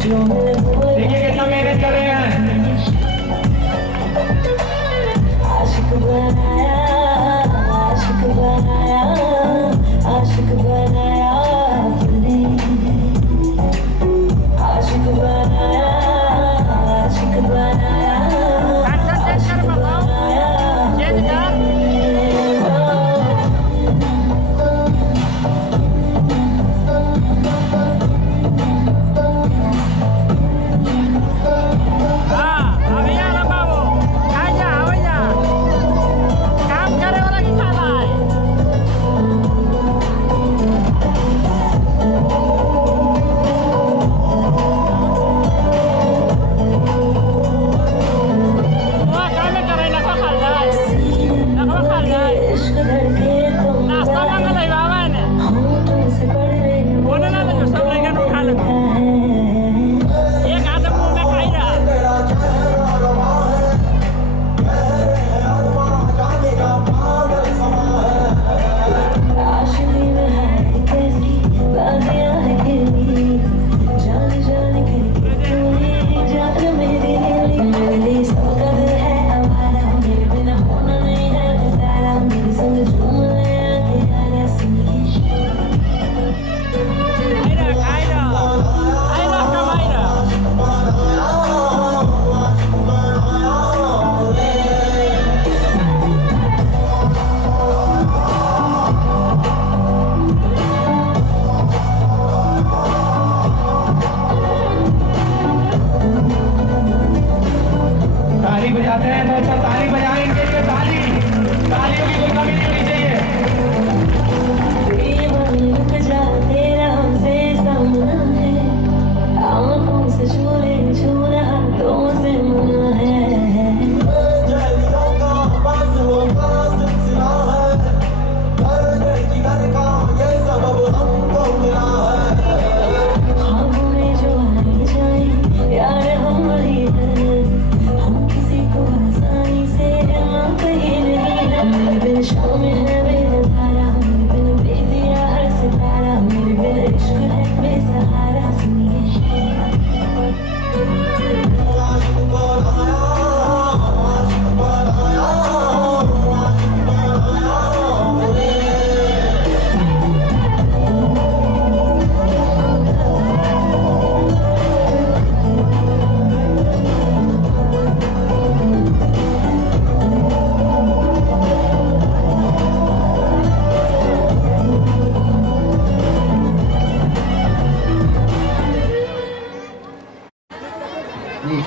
देखिए कितना मेहनत कर रहे हैं। आशिक बनाया, आशिक बनाया, आशिक बनाया तूने, आशिक बनाया, आशिक बनाया, आशिक बनाया तूने।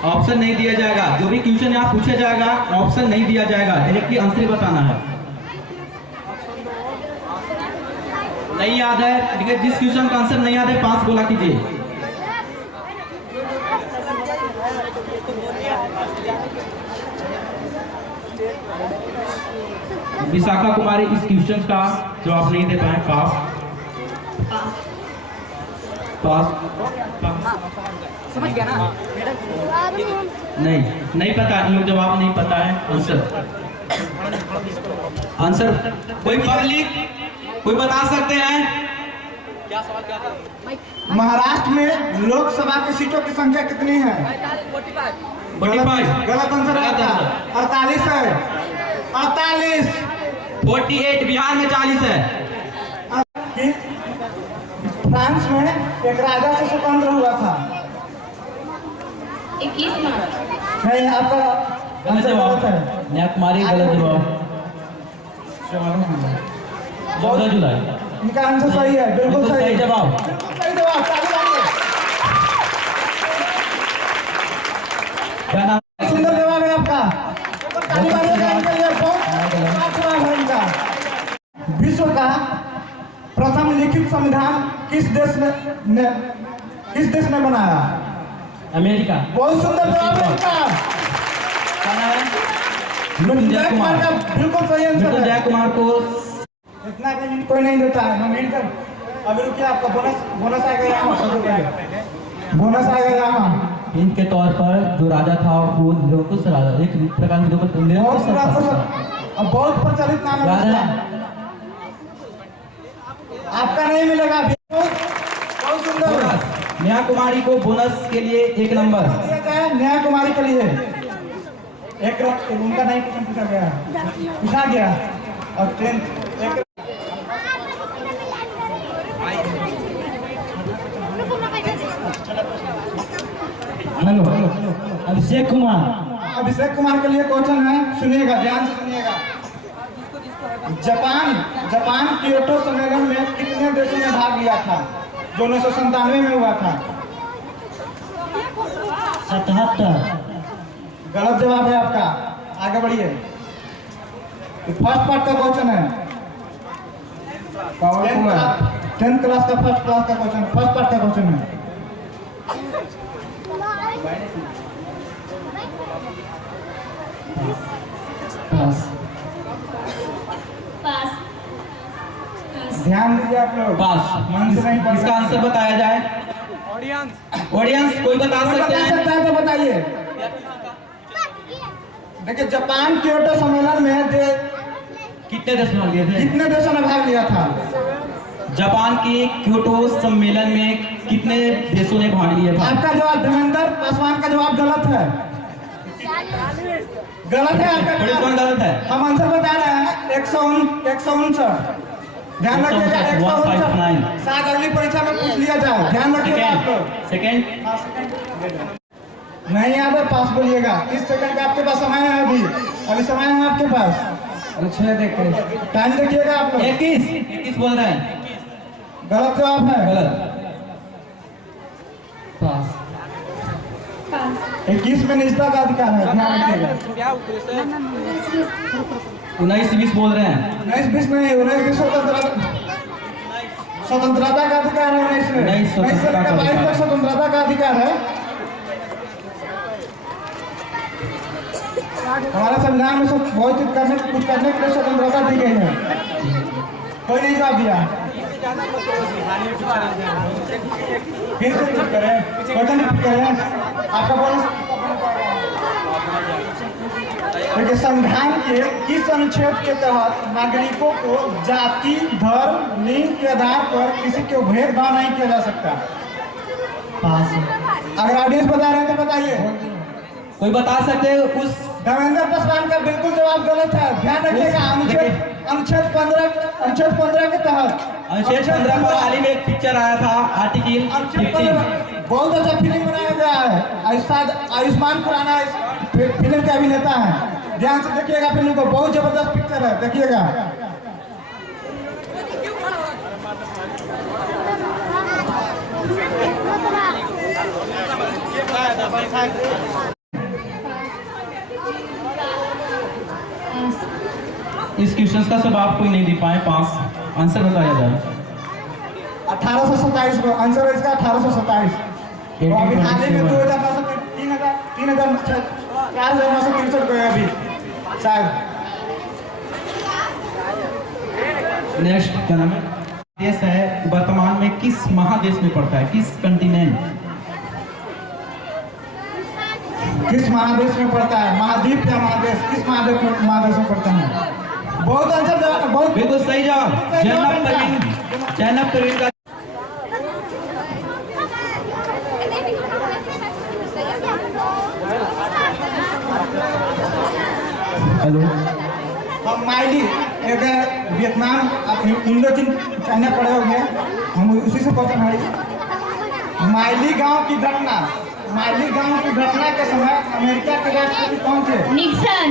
ऑप्शन नहीं दिया जाएगा। जो भी क्वेश्चन यहाँ पूछा जाएगा ऑप्शन नहीं दिया जाएगा, डायरेक्टली आंसर बताना है। नहीं याद है, ठीक है, जिस क्वेश्चन का आंसर नहीं याद है 5 बोला कीजिए। विशाखा कुमारी इस क्वेश्चन का जवाब नहीं दे पाए। पास समझ गया ना? नहीं पता, इन लोग जवाब नहीं पता है। आंसर कोई पब्लिक कोई बता सकते हैं? क्या सवाल क्या था? महाराष्ट्र में लोकसभा की सीटों की संख्या कितनी है? 45। गलत आंसर है आपका। 48 है। 48। 48। बिहार में 40 है। फ्रांस में एक राजा से स्वतंत्र हुआ था। 21 मार्च। नहीं, आपका गलत जवाब है। न्याकुमारी गलत जवाब। 14 जुलाई। इनका आंसर सही है, बिल्कुल सही जवाब। बिल्कुल सही जवाब। ताली मारिए। क्या नाम? सुंदर जवाब है आपका। ताली मारिए इनके लिए। बहुत जवाब है इनका। विश्व का प्रथम लिखित संविधान किस देश ने बनाया? अमेरिका। बहुत सुंदर जवाब है इनका। क्या नाम है? मृत्युंजय कुमार का बिल्कुल सही आंसर मृत्युंजय है। कुमार को इतना भी हिंट कोई नहीं देता है। हम हिंट कर अभी रुकिए, आपका बोनस आएगा यहाँ। बोनस आएगा यहाँ। इनके तौर पर जो राजा था वो लोकुश राजा, एक प्रकार के बहुत प्रचलित नाम है राजा। आपका नहीं मिलेगा। बहुत सुंदर। नेहा कुमारी को बोनस के लिए 1 नंबर दिया जाए। नेहा कुमारी के लिए एक उनका नहीं पूछा गया, पूछा गया। और 10 एक हेलो अभिषेक कुमार। अभिषेक कुमार के लिए क्वेश्चन है, सुनिएगा, ध्यान से सुनिएगा। जापान क्योटो सम्मेलन में कितने देशों ने भाग लिया था जो 1997 में हुआ था? 77। गलत जवाब है आपका। आगे बढ़िए। फर्स्ट पार्ट का क्वेश्चन है। 10th क्लास का फर्स्ट पार्ट का क्वेश्चन है। पास। ध्यान दीजिए आप लोग। पास। मन से नहीं पढ़ना। इसका आंसर बताया जाए। ऑडियंस कोई बता सकते हैं? सकता है तो बताइए। देखिए, जापान क्योटो सम्मेलन में कितने देश भाग लिए थे? कितने देशों ने भाग लिया था? जापान के क्योटो सम्मेलन में कितने देशों ने भाग लिया था? आपका जवाब धर्मेंद्र पासवान का जवाब गलत है। गलत है आपका कौन जवाब। गलत है? हम आंसर बता रहे हैं। 159। ध्यान रखिएगा। 159 शायद अगली परीक्षा में पूछ लिया जाए। ध्यान रखिएगा आप लोग। सेकेंड। नहीं याद है, पास बोलिएगा। 30 सेकंड का आपके पास समय है। अभी समय है आपके पास। अच्छा, देखिए टाइम देखिएगा आप लोग। 21 बोल रहे हैं। गलत जवाब है। गलत। पास। 21 में निजता का अधिकार है। ध्यान रखिएगा। 19-20 बोल रहे हैं। 19-20 नहीं, 19-20 स्वतंत्रता का अधिकार है। 19 से लेकर 22 तक स्वतंत्रता का अधिकार है। हमारे संविधान में बहुत कुछ करने के लिए स्वतंत्रता दी गई है। कोई नहीं जवाब दिया। फिर से रिपीट करें, क्वेश्चन रिपीट करें। आपका बोनस। देखिए, संविधान के किस अनुच्छेद के तहत नागरिकों को जाति, धर्म, लिंग के आधार पर किसी को भेदभाव नहीं किया जा सकता? पास। अगर ऑडियंस बता रहे हैं तो बताइए। कोई बता सकते हैं? उस धर्मेंद्र पासवान का बिल्कुल जवाब गलत है। ध्यान रखिएगा। अनुच्छेद 15 के तहत। अनुच्छेद 15 पर हाल ही में एक पिक्चर आया था, आर्टिकल 15। बहुत अच्छा फिल्म बनाया गया है। आयुष्मान खुराना फिल्म के अभिनेता है। ध्यान से देखिएगा फिल्म को। बहुत जबरदस्त पिक्चर है, देखिएगा। इस क्वेश्चन का सब आप कोई नहीं दे पाए, पास आंसर बताया जाए। 1827 को आंसर है इसका 1827। तो अभी हाल ही में 4,963 को है अभी शायद। नेक्स्ट क्या नाम है? देश है वर्तमान में किस महादेश में पड़ता है, किस कंटिनेंट? किस महादेश में पड़ता है? महाद्वीप या महादेश? किस महादेश में पड़ता है? बहुत आंसर, बहुत बिल्कुल सही जवाब। जैनब प्रवीण का हेलो। हम माइली एक वियतनाम इंडो चीन चाइना पड़े होंगे, हम उसी से क्वेश्चन है। माइली गांव की घटना के समय अमेरिका के राष्ट्रपति कौन थे? निक्सन।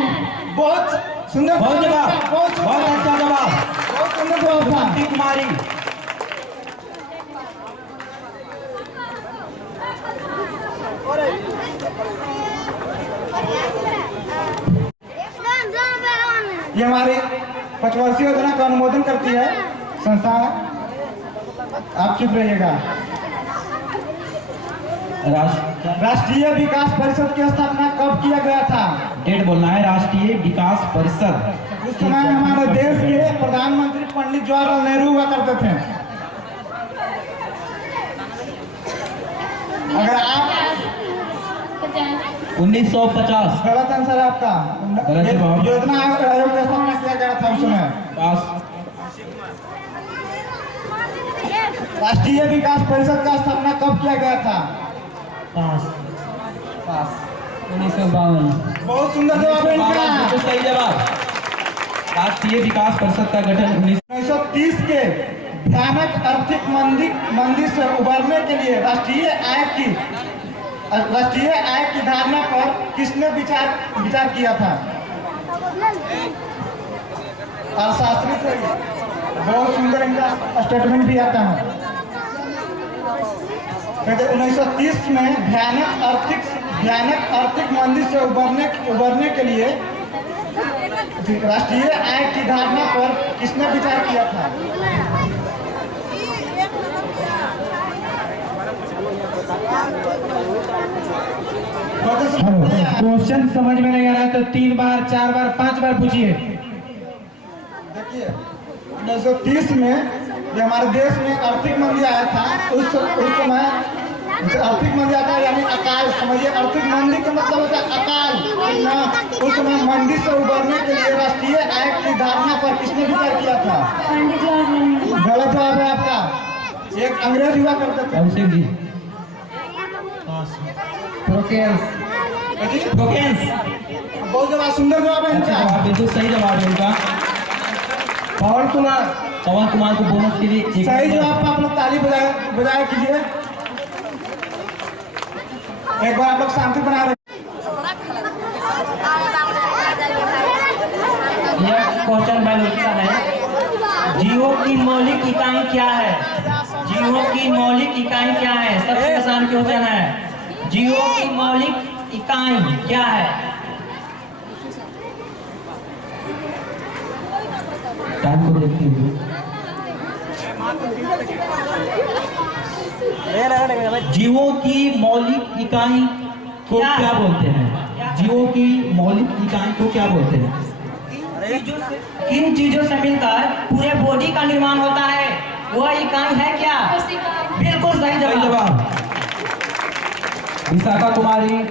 बहुत सुंदर, बहुत जवाब, बहुत अच्छा जवाब, बहुत सुंदर जवाब था। श्रुति कुमारी। ये हमारी 5 वर्षीय योजना का अनुमोदन करती है संस्था। आप चुप रहिएगा। राष्ट्रीय विकास परिषद की स्थापना कब किया गया था? डेट बोलना है। राष्ट्रीय विकास परिषद, उस समय हमारे देश के प्रधानमंत्री पंडित जवाहरलाल नेहरू हुआ करते थे। अगर आप 1950। गलत आंसर है आपका। गलत जवाब। योजना आयोग की स्थापना किया गया था उस समय। पास। राष्ट्रीय विकास परिषद का स्थापना कब किया गया था? पास। 1952। बहुत सुंदर जवाब है इनका। बिल्कुल सही जवाब। राष्ट्रीय विकास परिषद का गठन 1930 के भयानक आर्थिक मंदी से उबरने के लिए राष्ट्रीय आय की धारणा पर किसने विचार किया था? अर्थशास्त्री थे। बहुत सुंदर इनका स्टेटमेंट भी आता है। कहते 1930 में भयानक आर्थिक मंदी से उबरने के लिए राष्ट्रीय आय की धारणा पर किसने विचार किया था? क्वेश्चन समझ में नहीं आ रहा है तो 3 बार 4 बार 5 बार पूछिए। देखिए 1930 में जब हमारे देश में आर्थिक मंदी आया था, उस समय आर्थिक मंदी आता है यानी अकाल, समझिए आर्थिक मंदी का मतलब होता है अकाल। उस समय मंदी से उबरने के लिए राष्ट्रीय आय की धारणा पर किसने विचार किया था? पंडित जवाहरलाल नेहरू। गलत जवाब है आपका। एक अंग्रेज हुआ करते थे। अभिषेक जी। प्रोकेंस। बहुत जवाब, सुंदर जवाब है अच्छा इनका। जवाब, बिल्कुल सही जवाब है उनका। पवन कुमार को बोनस के लिए सही जवाब पर आप लोग ताली बजाए कीजिए। एक बार आप लोग शांति बना रहे। यह क्वेश्चन बायोलॉजी का है। जीवों की मौलिक इकाई क्या है? जीवों की मौलिक इकाई क्या है? सबसे आसान क्वेश्चन है। जीवों की मौलिक इकाई क्या है? टाइम को देखते हुए जीवों की मौलिक इकाई को क्या बोलते हैं? जीवों की मौलिक इकाई को क्या बोलते हैं? किन चीजों से मिलकर पूरे बॉडी का निर्माण होता है, वह इकाई है क्या? बिल्कुल सही सही जवाब। जवाब। विशाखा कुमारी।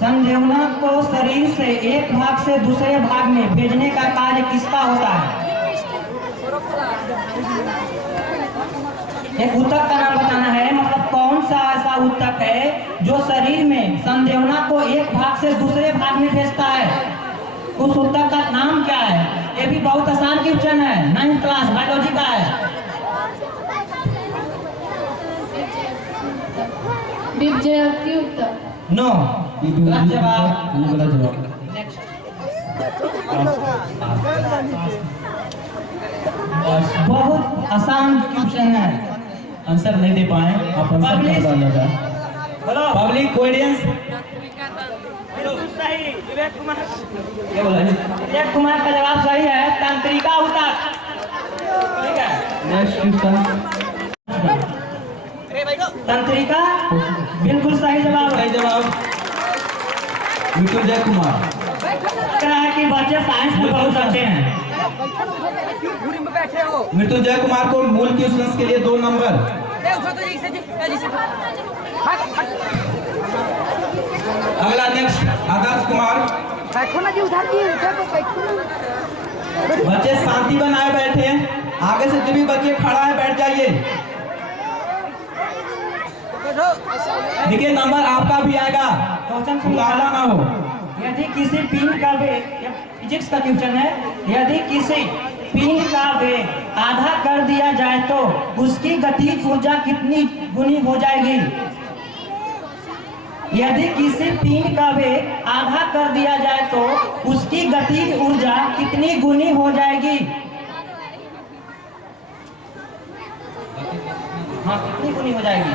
संदेवना को शरीर से एक भाग से दूसरे भाग में भेजने का कार्य किसका होता है? एक ऊतक का नाम बताना है। मतलब कौन सा ऐसा ऊतक है जो शरीर में संदेवना को एक भाग से दूसरे भाग में भेजता है? उस ऊतक का नाम क्या है? ये भी बहुत आसान क्वेश्चन है, 9th क्लास बायोलॉजी का है। बीजयुक्त ऊतक। नो, गलत जवाब। गलत जवाब। बहुत आसान क्वेश्चन है। आंसर नहीं दे पाए, आप आंसर Public. बता जाता है। बोलो पब्लिक ऑडियंस बिल्कुल सही विवेक कुमार। क्या बोला जी? विवेक कुमार का जवाब सही है, तंत्रिका ऊतक। ठीक है, नेक्स्ट क्वेश्चन। तंत्रिका बिल्कुल सही जवाब है। सही जवाब मृत्युंजय कुमार। लग रहा है कि बच्चे साइंस में बहुत अच्छे हैं। मृत्युंजय कुमार को मूल क्वेश्चंस के लिए 2 नंबर। अगला नेक्स्ट आदर्श कुमार। बच्चे शांति बनाए बैठे हैं, आगे से जो भी बच्चे खड़ा है बैठ जाइए। देखिए नंबर आपका भी आएगा, क्वेश्चन मुकाबला ना हो। यदि किसी पिंड का वेग, फिजिक्स का क्वेश्चन है, यदि किसी पिंड का वेग आधा कर दिया जाए तो उसकी गतिज ऊर्जा कितनी गुनी हो जाएगी? यदि किसी पिंड का वेग आधा कर दिया जाए तो उसकी गतिज ऊर्जा कितनी गुनी हो जाएगी? हाँ, कितनी गुनी हो जाएगी?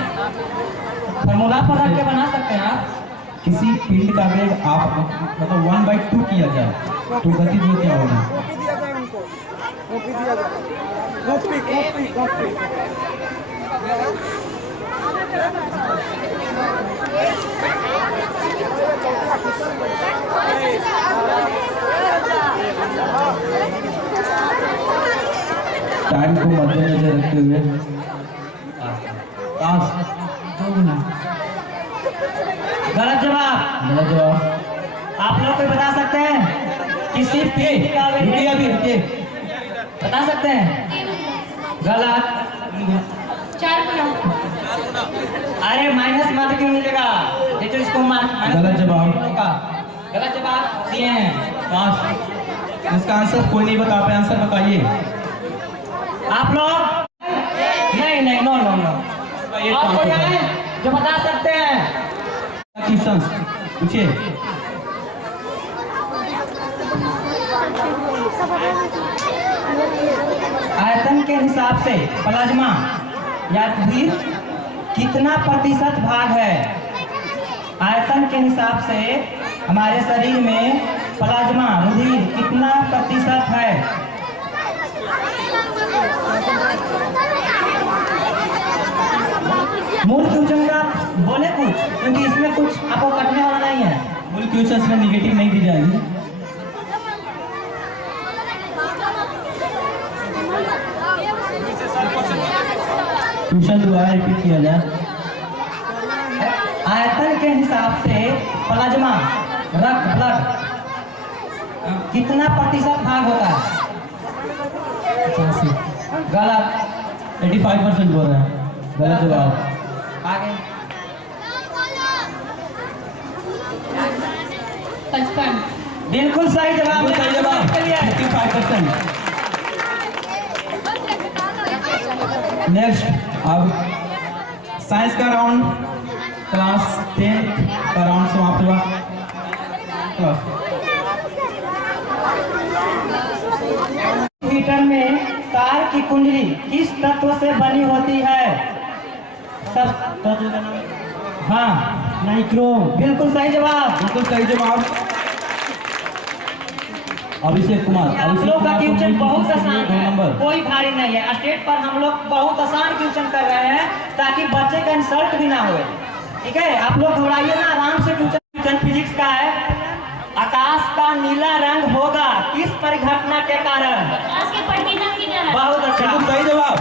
फॉर्मूला पर रख के बना सकते हैं आप। किसी फील्ड का वेग आप मतलब 1/2 किया जाए तो गति में क्या होगा? कॉपी दिया जाए उनको, कॉपी दिया जाए, कॉपी कॉपी कॉपी। टाइम को मद्देनजर रखते हुए गलत जवाब। गलत जवाब। आप लोग कोई बता सकते हैं? किसी पिंड का वेग रुकिए अभी रुकिए। बता सकते हैं? गलत। 4 गुना। अरे माइनस मार्क क्यों मिलेगा? ये तो इसको मार्क गलत जवाब। गलत जवाब दिए हैं। 5। इसका आंसर कोई नहीं बता पाए, आंसर बताइए। आप लोग नहीं नहीं, नो नो नो। आप कोई है जो बता सकते हैं? क्वेश्चन पूछिए। आयतन के हिसाब से प्लाज्मा या रुधिर कितना प्रतिशत भाग है? आयतन के हिसाब से हमारे शरीर में प्लाज्मा रुधिर कितना प्रतिशत है? मूल क्वेश्चन का बोले कुछ, क्योंकि इसमें कुछ आपको कटने वाला नहीं है। मूल क्वेश्चन में निगेटिव नहीं दी जाएगी। क्वेश्चन दोबारा रिपीट किया जाए। आयतन के हिसाब से प्लाज्मा रक्त ब्लड कितना प्रतिशत भाग होता है? 85। गलत। 85% बोल रहे हैं। गलत जवाब। आगे 55। बिल्कुल सही जवाब। बिल्कुल सही जवाब। 55%। नेक्स्ट अब साइंस का राउंड, क्लास 10 का राउंड समाप्त हुआ। हीटर में तार की कुंडली किस तत्व से बनी होती है? सब तत्व का नाम? हाँ, नाइक्रोम। बिल्कुल सही जवाब। बिल्कुल सही जवाब। अभिषेक कुमार। हम लोग का क्वेश्चन बहुत आसान 2 है, नंबर। कोई भारी नहीं है। स्टेज पर हम लोग बहुत आसान क्वेश्चन कर रहे हैं ताकि बच्चे का इंसल्ट भी ना होए। ठीक है, आप लोग घबराइए ना, आराम से क्वेश्चन फिजिक्स का है। आकाश का नीला रंग होगा किस परिघटना के कारण? आज के पट्टीदार की क्या है? बहुत अच्छा। बिल्कुल सही जवाब।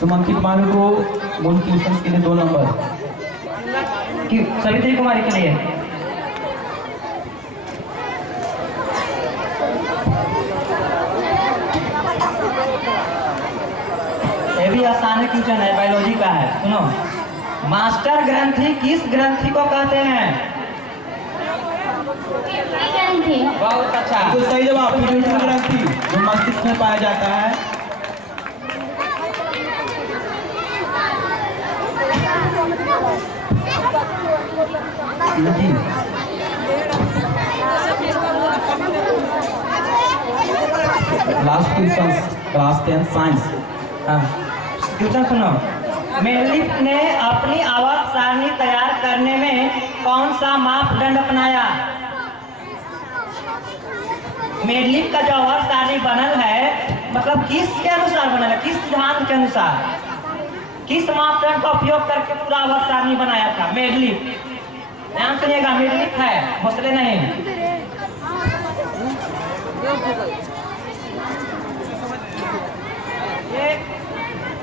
सुमंती कुमार को मूल क्वेश्चन के लिए 2 नंबर। सवित्री कुमारी के लिए ये भी आसान क्वेश्चन है, बायोलॉजी का है। सुनो, मास्टर ग्रंथि किस ग्रंथि को कहते हैं? थी। बहुत अच्छा। बिल्कुल सही जवाब। पिट्यूटरी ग्रंथि जो मस्तिष्क में पाया जाता है। Last question class 10 science. हाँ क्वेश्चन सुनो। मेडलिफ्ट ने अपनी आवाज सारणी तैयार करने में कौन सा मापदंड अपनाया? मेडलिफ्ट का जो आवाज सारणी बनल है मतलब किसके अनुसार बनल है, किस सिद्धांत के अनुसार, किस मापदंड का उपयोग करके पूरा आवाज सारणी बनाया था मेडलिफ्ट? ध्यान सुनिएगा, मेडलिफ्ट है, हौसले नहीं।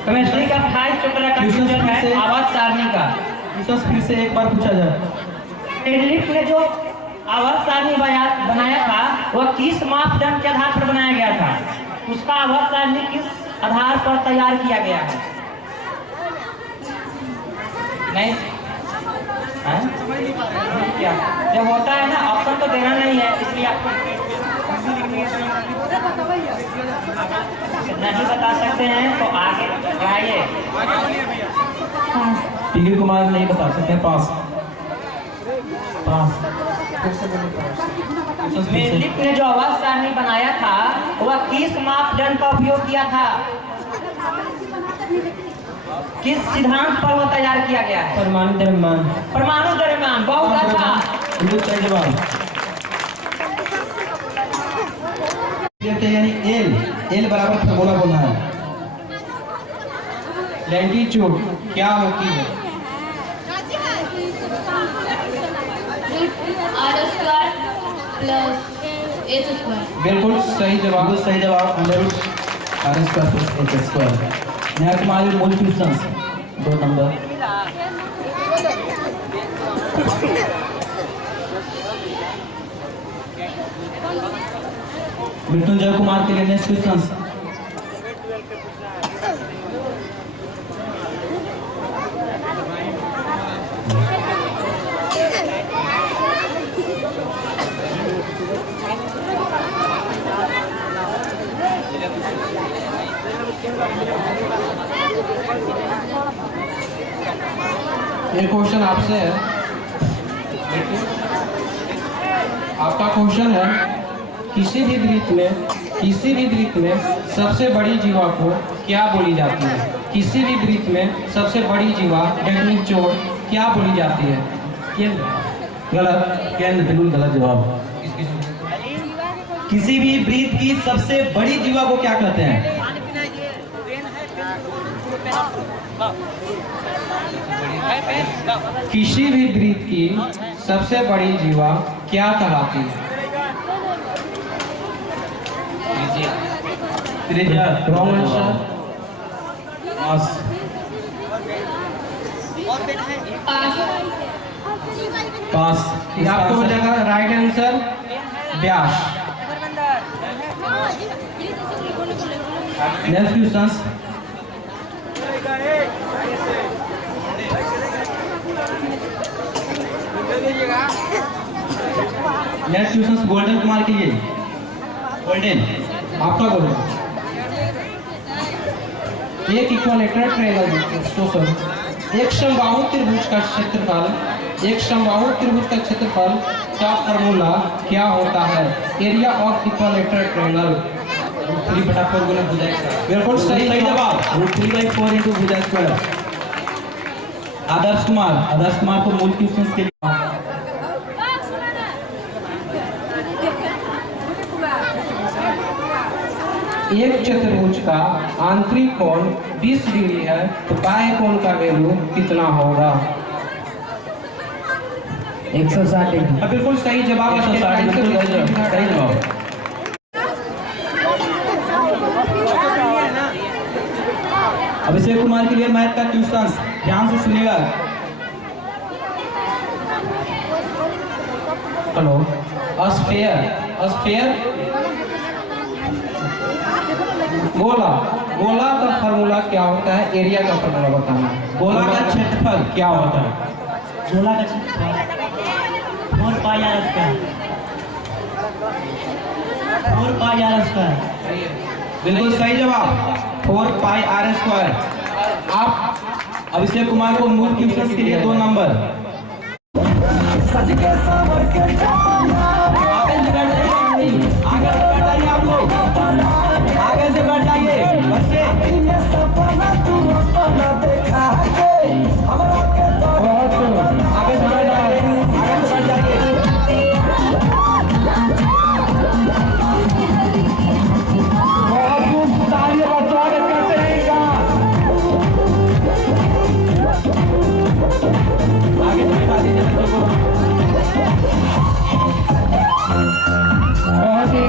केमिस्ट्री का 28 चैप्टर का क्वेश्चन है आवाज सारणी का। फिर से एक बार पूछा जाए, मेडलिफ्ट ने जो आवाज सारणी बनाया था वह किस मापदंड के आधार पर बनाया गया था? उसका आवाज सारणी किस आधार पर तैयार किया गया है? नहीं क्या जब होता है ना ऑप्शन तो देना नहीं है, इसलिए आपको नहीं बता सकते हैं तो आगे बढ़ाइए। टिंगर कुमार नहीं बता सकते, पास पास। मेडलिफ्ट ने जो आवाज सारणी बनाया था वह किस मापदंड का उपयोग किया था? किस सिद्धांत पर वह तैयार किया गया है? परमाणु द्रव्यमान। परमाणु द्रव्यमान, बहुत अच्छा। सही जवाब। यानी एल बराबर फॉर्मूला बोलना है। लैटिट्यूड क्या होती है? R² plus H²। बिल्कुल सही जवाब, बिल्कुल सही जवाब। R² plus H²। यहाँ तुम्हारे मूल क्वेश्चन 2 नंबर। मृत्युंजय कुमार के लिए नेक्स्ट क्वेश्चन। ये क्वेश्चन आपसे है। आपका क्वेश्चन है किसी भी वृत्त में सबसे बड़ी जीवा को क्या बोली जाती है? किसी भी वृत्त में सबसे बड़ी जीवा टेक्निक चोर क्या बोली जाती है? गलत, बिल्कुल गलत जवाब। किसी भी वृत्त की सबसे बड़ी जीवा को क्या कहते हैं? किसी भी वृत्त की सबसे बड़ी जीवा क्या कहलाती है? Wrong answer. पास। पास। ये आपको हो जाएगा राइट आंसर व्यास। Next question. Next question Golden Kumar के लिए। गोल्डन आपका बोलो। एक इक्विलेटरल ट्रायंगल सोशन एक समबाहु त्रिभुज का क्षेत्रफल का फॉर्मूला क्या होता है? एरिया ऑफ इक्विलेटरल ट्रायंगल 3/4 गुना भुजा स्क्वायर। बिल्कुल सही जवाब। 3/4 इंटू भुजा स्क्वायर। आदर्श कुमार को मूल क्वेश्चन के लिए एक चतुर्भुज का आंतरिक कोण 20 डिग्री है तो बाह्य कोण का वैल्यू कितना होगा? 160 डिग्री। बिल्कुल सही जवाब। 160 सही जवाब। अभिषेक कुमार के लिए मैथ का क्वेश्चन ध्यान से सुनिएगा। हेलो। स्फीयर गोला का फॉर्मूला क्या होता है? एरिया का फॉर्मूला बताना। गोला का क्षेत्रफल क्या होता है? गोला का क्षेत्रफल 4 पाई r स्क्वायर। 4 पाई r स्क्वायर। बिल्कुल सही जवाब। 4 पाई r²। आप अभिषेक कुमार को मूल क्वेश्चन के लिए 2 नंबर। आगे से बढ़ जाइए आप लोग, आगे से बढ़ जाइए बच्चे। बहुत खूब। आगे से बढ़ जाइए, आगे से बढ़ जाइए। बहुत खूब, तालियों का स्वागत करते हैं इनका। आगे से बैठा दीजिए बच्चों को। बहुत ही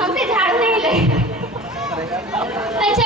हमसे झाड़ू नहीं ले। अच्छा